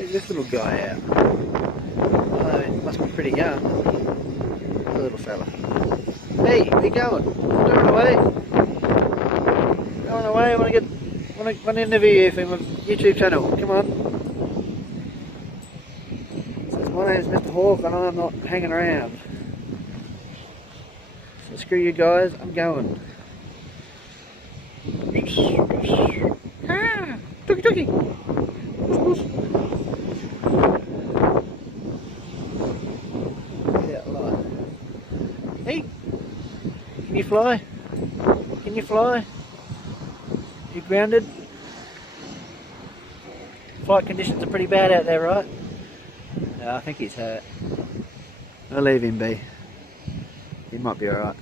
Check this little guy out. Oh, he must be pretty young. The little fella. Hey, where you going? Going away? Going away? I want to interview you for my YouTube channel. Come on. Says my name's Mr. Hawk and I'm not hanging around. So screw you guys, I'm going. Ah, Tookie Tookie. Yeah, like. Hey, can you fly? Can you fly? You grounded? Flight conditions are pretty bad out there, right? No, I think he's hurt. I'll leave him be. He might be alright.